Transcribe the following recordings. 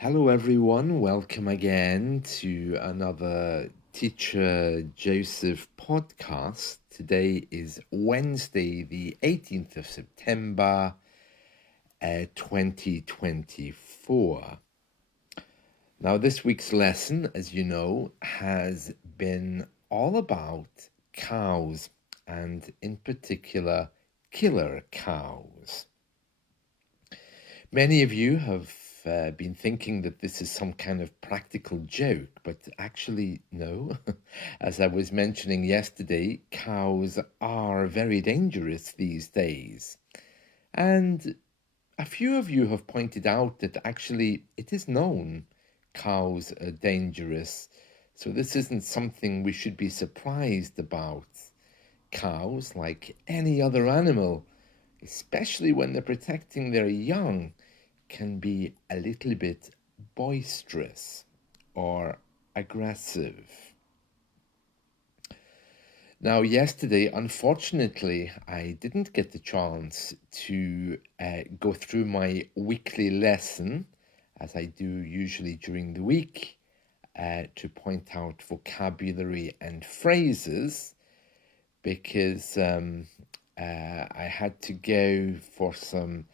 Hello, everyone. Welcome again to another Teacher Joseph podcast. Today is Wednesday, the 18th of September, 2024. Now, this week's lesson, as you know, has been all about cows and, in particular, killer cows. Many of you have been thinking that this is some kind of practical joke, but actually, no. As I was mentioning yesterday, cows are very dangerous these days. And a few of you have pointed out that actually it is known cows are dangerous. So this isn't something we should be surprised about. Cows, like any other animal, especially when they're protecting their young, can be a little bit boisterous or aggressive. Now, yesterday, unfortunately, I didn't get the chance to go through my weekly lesson, as I do usually during the week, to point out vocabulary and phrases, because I had to go for some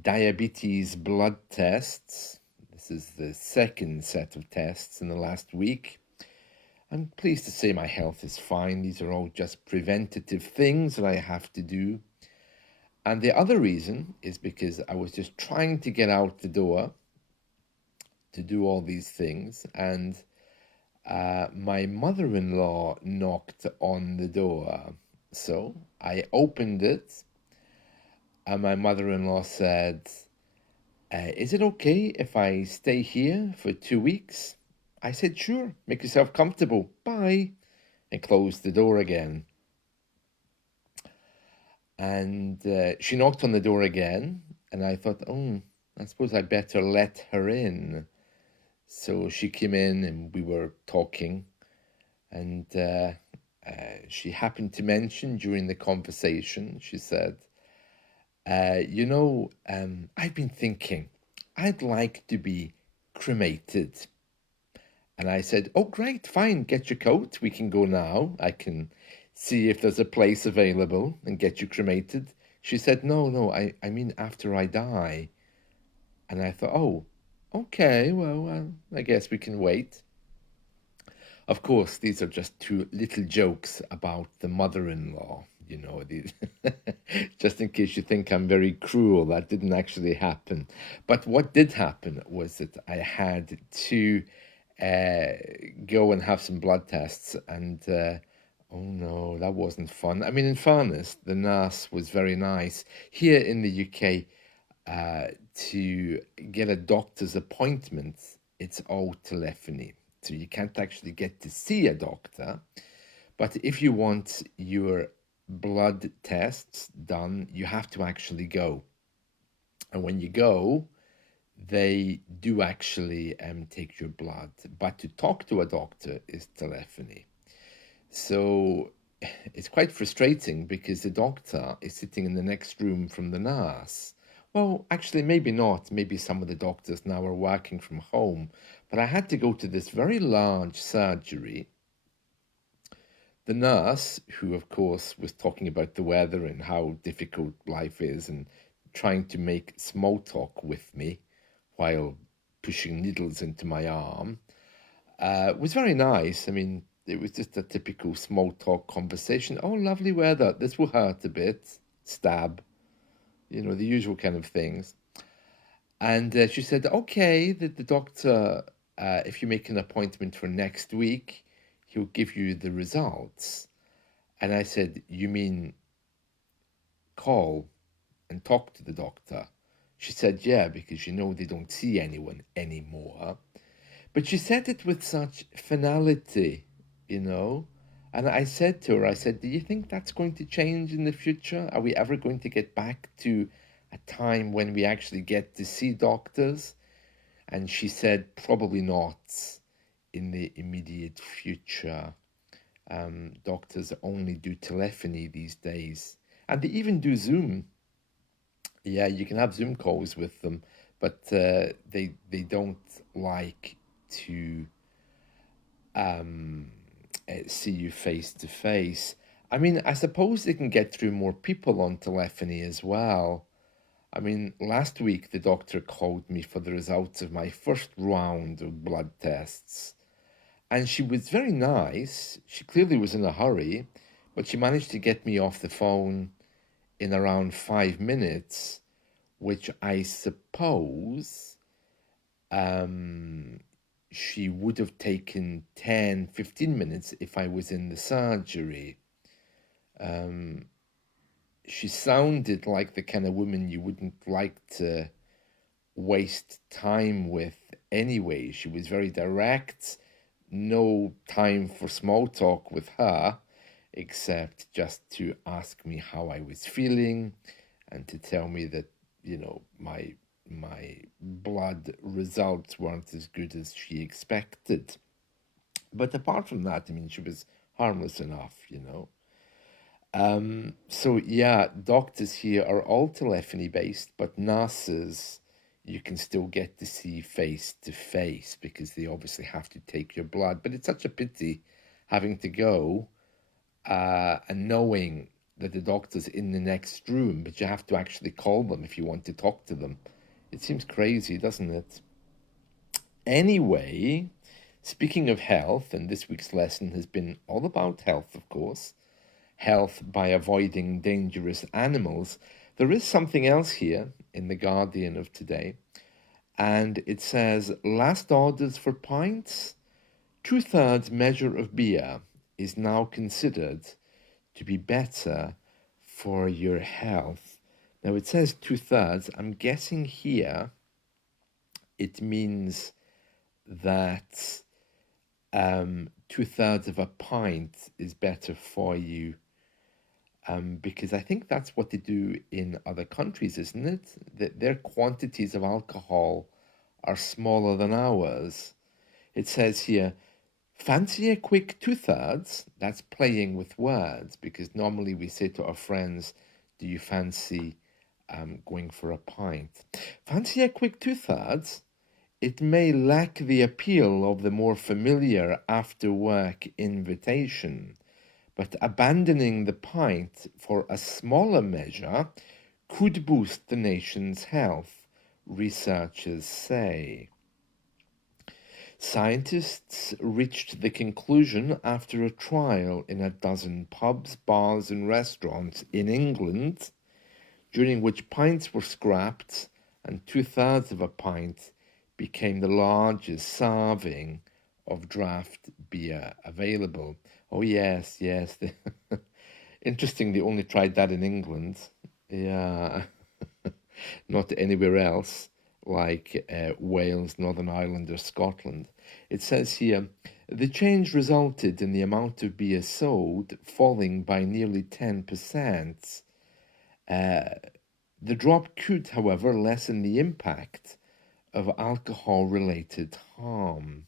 diabetes blood tests. This is the second set of tests in the last week. I'm pleased to say my health is fine. These are all just preventative things that I have to do. And the other reason is because I was just trying to get out the door to do all these things, and my mother-in-law knocked on the door. So I opened it, and my mother-in-law said, is it okay if I stay here for 2 weeks? I said, sure, make yourself comfortable, bye, and closed the door again. And she knocked on the door again, and I thought, I suppose I better let her in. So she came in, and we were talking, and she happened to mention during the conversation, she said, I've been thinking, I'd like to be cremated. And I said, oh, great, fine, get your coat. We can go now. I can see if there's a place available and get you cremated. She said, no, I mean after I die. And I thought, oh, okay, well, I guess we can wait. Of course, these are just two little jokes about the mother-in-law, these just in case you think I'm very cruel. That didn't actually happen. But what did happen was that I had to go and have some blood tests, and oh no, that wasn't fun. I mean, in fairness, the nurse was very nice. Here in the UK, to get a doctor's appointment, it's all telephony. So you can't actually get to see a doctor. But if you want your blood tests done, you have to actually go. And when you go, they do actually take your blood. But to talk to a doctor is telephony. So it's quite frustrating because the doctor is sitting in the next room from the nurse. Well, actually, maybe not. Maybe some of the doctors now are working from home. But I had to go to this very large surgery. The nurse, who of course was talking about the weather and how difficult life is and trying to make small talk with me while pushing needles into my arm, was very nice. I mean, it was just a typical small talk conversation. Oh, lovely weather. This will hurt a bit. Stab. The usual kind of things. And she said, okay, the doctor, if you make an appointment for next week, he'll give you the results. And I said, you mean call and talk to the doctor? She said, yeah, because they don't see anyone anymore. But she said it with such finality, And I said to her, do you think that's going to change in the future? Are we ever going to get back to a time when we actually get to see doctors? And she said, probably not in the immediate future. Doctors only do telephony these days. And they even do Zoom. Yeah, you can have Zoom calls with them, but they don't like to see you face to face. I mean, I suppose they can get through more people on telephony as well. I mean, last week the doctor called me for the results of my first round of blood tests. And she was very nice. She clearly was in a hurry, but she managed to get me off the phone in around 5 minutes, which I suppose she would have taken 10, 15 minutes if I was in the surgery. She sounded like the kind of woman you wouldn't like to waste time with anyway. She was very direct, no time for small talk with her, except just to ask me how I was feeling and to tell me that, my blood results weren't as good as she expected. But apart from that, I mean, she was harmless enough. So yeah, doctors here are all telephony based, but nurses you can still get to see face to face because they obviously have to take your blood. But it's such a pity having to go and knowing that the doctor's in the next room, but you have to actually call them if you want to talk to them. It seems crazy, doesn't it? Anyway, speaking of health, and this week's lesson has been all about health, of course, health by avoiding dangerous animals. There is something else here in The Guardian of today, and it says, last orders for pints? 2/3 measure of beer is now considered to be better for your health. Now it says 2/3. I'm guessing here it means that 2/3 of a pint is better for you, because I think that's what they do in other countries, isn't it? That their quantities of alcohol are smaller than ours. It says here, fancy a quick 2/3? That's playing with words, because normally we say to our friends, do you fancy going for a pint? Fancy a quick 2/3? It may lack the appeal of the more familiar after-work invitation, but abandoning the pint for a smaller measure could boost the nation's health, researchers say. Scientists reached the conclusion after a trial in a dozen pubs, bars, and restaurants in England, during which pints were scrapped and 2/3 of a pint became the largest serving of draft beer available. Oh, yes, yes. Interesting, they only tried that in England. Yeah, not anywhere else, like Wales, Northern Ireland, or Scotland. It says here, the change resulted in the amount of beer sold falling by nearly 10%. The drop could, however, lessen the impact of alcohol-related harm.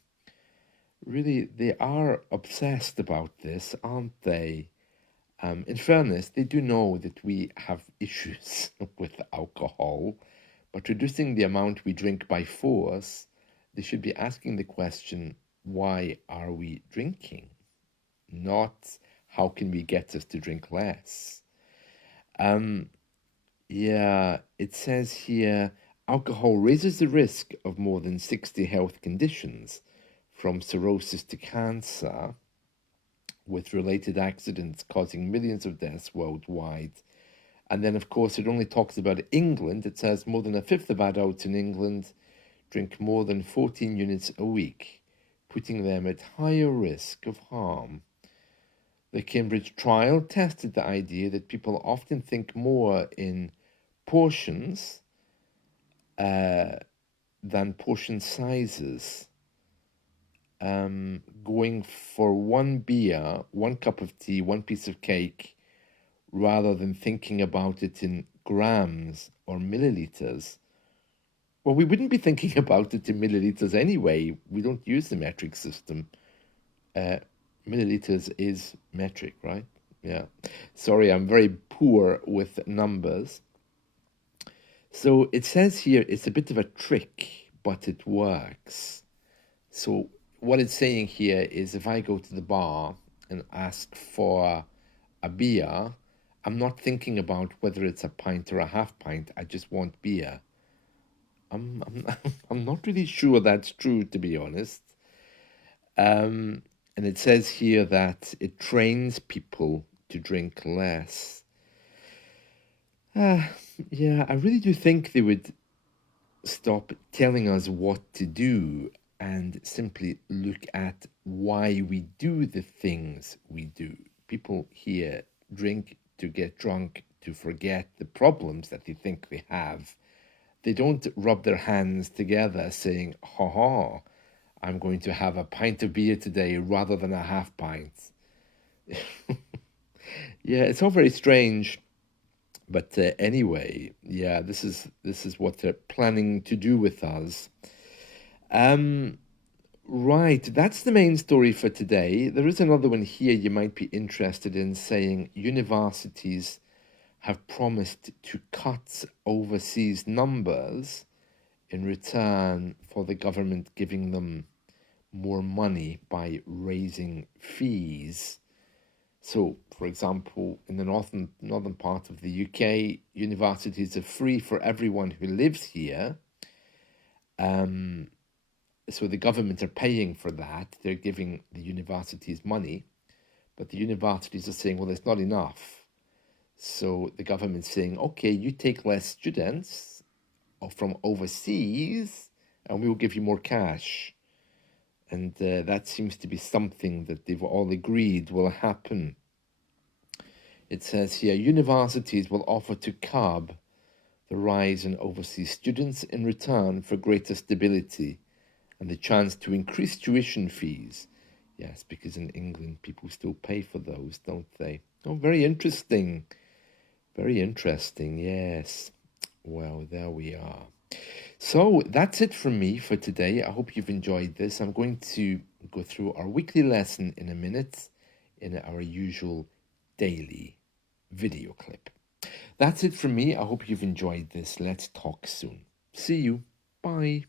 Really, they are obsessed about this, aren't they? In fairness, they do know that we have issues with alcohol, but reducing the amount we drink by force, they should be asking the question, why are we drinking? Not how can we get us to drink less? Yeah, it says here, alcohol raises the risk of more than 60 health conditions, from cirrhosis to cancer, with related accidents causing millions of deaths worldwide. And then, of course, it only talks about England. It says more than a fifth of adults in England drink more than 14 units a week, putting them at higher risk of harm. The Cambridge trial tested the idea that people often think more in portions than portion sizes. Going for one beer, one cup of tea, one piece of cake, rather than thinking about it in grams or milliliters. Well, we wouldn't be thinking about it in milliliters anyway. We don't use the metric system. Milliliters is metric, right? Yeah. Sorry, I'm very poor with numbers. So it says here it's a bit of a trick, but it works. So what it's saying here is if I go to the bar and ask for a beer, I'm not thinking about whether it's a pint or a half pint. I just want beer. I'm I'm not really sure that's true, to be honest. And it says here that it trains people to drink less. Uh, yeah, I really do think they would stop telling us what to do and simply look at why we do the things we do. People here drink to get drunk, to forget the problems that they think they have. They don't rub their hands together saying, ha ha, I'm going to have a pint of beer today rather than a half pint. Yeah, it's all very strange. But anyway, yeah, this is what they're planning to do with us. Um, right, that's the main story for today. There is another one here you might be interested in, saying universities have promised to cut overseas numbers in return for the government giving them more money by raising fees. So, for example, in the northern part of the UK, universities are free for everyone who lives here. So the government are paying for that. They're giving the universities money, but the universities are saying, well, it's not enough. So the government's saying, okay, you take less students from overseas, and we will give you more cash. And that seems to be something that they've all agreed will happen. It says here, universities will offer to curb the rise in overseas students in return for greater stability and the chance to increase tuition fees. Yes, because in England people still pay for those, don't they? Oh, very interesting. Very interesting, yes. Well, there we are. So that's it from me for today. I hope you've enjoyed this. I'm going to go through our weekly lesson in a minute in our usual daily video clip. That's it from me. I hope you've enjoyed this. Let's talk soon. See you. Bye.